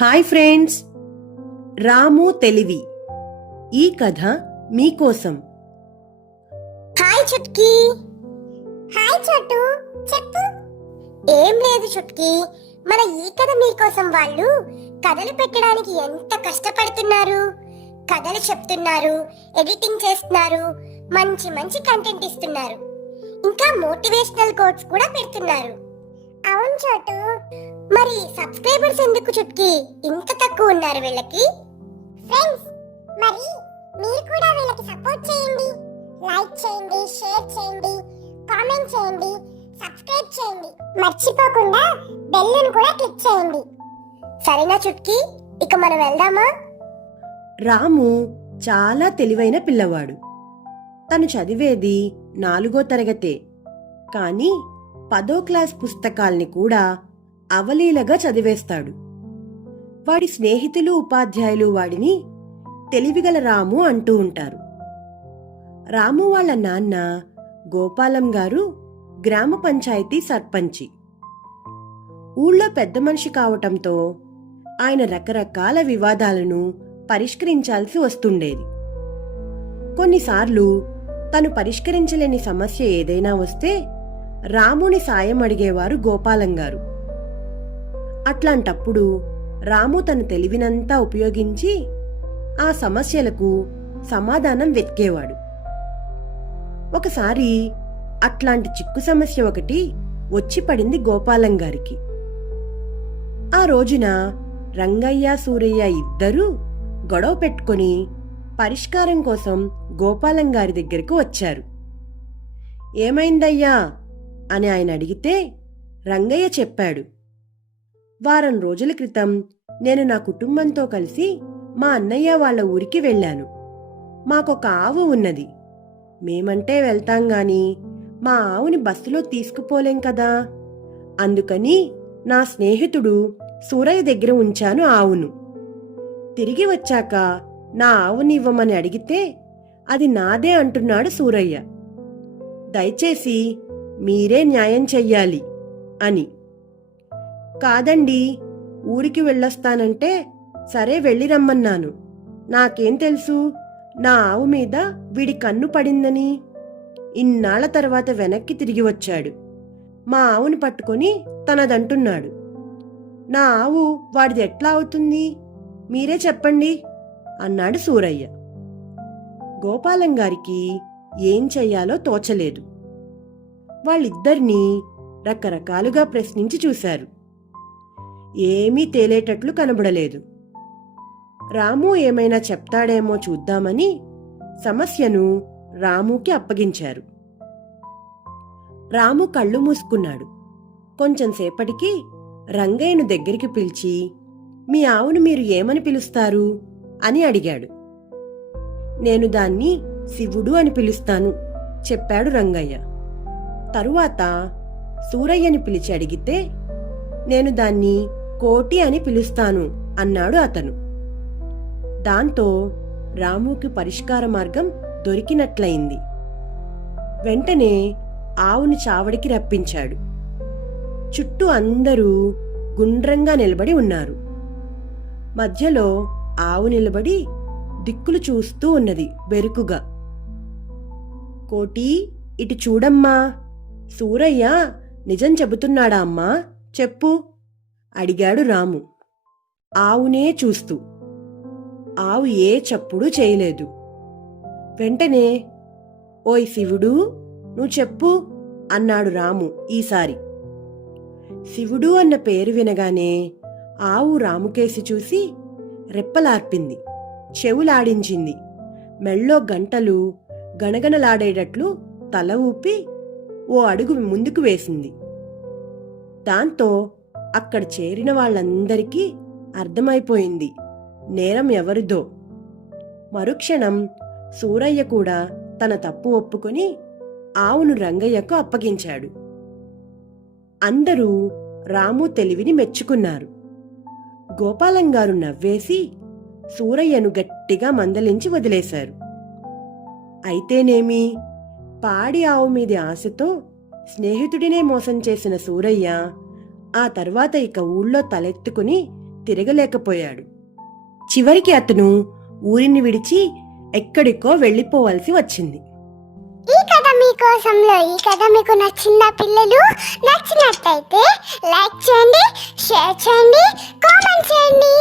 Hi friends, రాము తెలివి ఈ కథ మీకోసం. హాయ్ చుట్కీ. హాయ్ చోటు, చెప్పు. ఏం లేదు చుట్కీ, మన ఈ కథ మీకోసం వాళ్ళు కథలు పెట్టడానికి ఎంత కష్టపడుతున్నారు. కథలు చెప్తున్నారు, ఎడిటింగ్ చేస్తున్నారు, మంచి మంచి కంటెంట్ ఇస్తున్నారు, ఇంకా మోటివేషనల్ కోట్స్ కూడా పెడుతున్నారు. అవును చోటు, మరి సబ్స్క్రైబర్స్ ఎందుకు చుట్కీ ఇంత తక్కువ ఉన్నారు వీళ్ళకి? ఫ్రెండ్స్, మరి మీరు కూడా వీళ్ళకి సపోర్ట్ చేయండి. లైక్ చేయండి, షేర్ చేయండి, కామెంట్ చేయండి, సబ్స్క్రైబ్ చేయండి, మర్చిపోకుండా బెల్లును కూడా క్లిక్ చేయండి. సరేనా చుట్కీ, ఇక మనం వెళ్దామా? రాము చాలా తెలివైన పిల్లవాడు. తను చదివేది 4వ తరగతే, కానీ 10వ క్లాస్ పుస్తకాల్ని కూడా అవలీలగా చదివేస్తాడు. వాడి స్నేహితులు, ఉపాధ్యాయులు వాడిని తెలివిగల రాము అంటూ ఉంటారు. రాము వాళ్ళ నాన్న గోపాలం గారు గ్రామ పంచాయతీ సర్పంచి. ఊళ్ళో పెద్ద మనిషి కావటంతో ఆయన రకరకాల వివాదాలను పరిష్కరించాల్సి వస్తుండేది. కొన్నిసార్లు తను పరిష్కరించలేని సమస్య ఏదైనా వస్తే రాముని సాయం అడిగేవారు గోపాలం గారు. అట్లాంటప్పుడు రాము తన తెలివినంతా ఉపయోగించి ఆ సమస్యలకు సమాధానం వెతికేవాడు. ఒకసారి అట్లాంటి చిక్కు సమస్య ఒకటి వచ్చి పడింది గోపాలం గారికి. ఆ రోజున రంగయ్య, సూరయ్య ఇద్దరూ గొడవ పెట్టుకుని పరిష్కారం కోసం గోపాలం గారి దగ్గరకు వచ్చారు. ఏమైందయ్యా అని ఆయన అడిగితే రంగయ్య చెప్పాడు, వారం రోజుల క్రితం నేను నా కుటుంబంతో కలిసి మా అన్నయ్య వాళ్ళ ఊరికి వెళ్ళాను. మాకొక ఆవు ఉన్నది. మేమంటే వెళ్తాం గాని మా ఆవుని బస్సులో తీసుకుపోలేం కదా. అందుకని నా స్నేహితుడు సూరయ్య దగ్గర ఉంచాను ఆవును. తిరిగి వచ్చాక నా ఆవుని ఇవ్వమని అడిగితే అది నాదే అంటున్నాడు సూరయ్య. దయచేసి మీరే న్యాయం చెయ్యాలి అని. కాదండి, ఊరికి వెళ్ళొస్తానంటే సరే వెళ్ళి రమ్మన్నాను. నాకేం తెలుసు నా ఆవు మీద వీడి కన్ను పడిందని. ఇన్నాళ్ల తర్వాత వెనక్కి తిరిగి వచ్చాడు. మా ఆవుని పట్టుకొని తనదంటున్నాడు. నా ఆవు వాడిది ఎట్లా అవుతుంది? మీరే చెప్పండి అన్నాడు సూరయ్య. గోపాలం గారికి ఏం చెయ్యాలో తోచలేదు. వాళ్ళిద్దరినీ రకరకాలుగా ప్రశ్నించి చూశారు. ఏమీ తేలేటట్లు కనబడలేదు. రాము ఏమైనా చెప్తాడేమో చూద్దామని సమస్యను రాముకి అప్పగించారు. రాము కళ్ళు మూసుకున్నాడు. కొంచెంసేపటికి రంగయ్యను దగ్గరికి పిలిచి, మీ ఆవును మీరు ఏమని పిలుస్తారు అని అడిగాడు. నేను దాన్ని శివుడు అని పిలుస్తాను చెప్పాడు రంగయ్య. తరువాత సూరయ్యని పిలిచి అడిగితే నేను దాన్ని కోటి అని పిలుస్తాను అన్నాడు అతను. దాంతో రాముకి పరిష్కార మార్గం దొరికినట్లయింది. వెంటనే ఆవుని చావడికి రప్పించాడు. చుట్టూ అందరూ గుండ్రంగా నిలబడి ఉన్నారు. మధ్యలో ఆవు నిలబడి దిక్కులు చూస్తూ ఉన్నది బెరుకుగా. కోటి, ఇటు చూడమ్మా, సూరయ్య నిజం చెబుతున్నాడా అమ్మా, చెప్పు అడిగాడు రాము ఆవునే చూస్తూ. ఆవు ఏ చప్పుడు చేయలేదు. వెంటనే ఓయ్ శివుడు, నువ్వు చెప్పు అన్నాడు రాము ఈసారి. శివుడు అన్న పేరు వినగానే ఆవు రాముకేసి చూసి రెప్పలార్పింది, చెవులాడించింది, మెళ్ళో గంటలు గణగణలాడేటట్లు తల ఊపి ఓ అడుగు ముందుకు వేసింది. దాంతో అక్కడ చేరిన వాళ్ళందరికీ అర్థమైపోయింది నేరం ఎవరిదో. మరుక్షణం సూరయ్య కూడా తన తప్పు ఒప్పుకొని ఆవును రంగయ్యకు అప్పగించాడు. అందరూ రాము తెలివిని మెచ్చుకున్నారు. గోపాలం గారు నవ్వేసి సూరయ్యను గట్టిగా మందలించి వదిలేశారు. అయితేనేమి, పాడి ఆవు మీది ఆశతో స్నేహితుడినే మోసం చేసిన సూరయ్య ఆ తర్వాత ఇక ఊళ్ళో తలెత్తుకుని తిరగలేకపోయాడు. చివరికి అతను ఊరిని విడిచి ఎక్కడికో వెళ్ళిపోవాల్సి వచ్చింది. ఈ కథ మీకోసంలో ఈ కథ మీకు నచ్చిందా పిల్లలు? నచ్చినట్టయితే లైక్ చేయండి, షేర్ చేయండి, కామెంట్ చేయండి.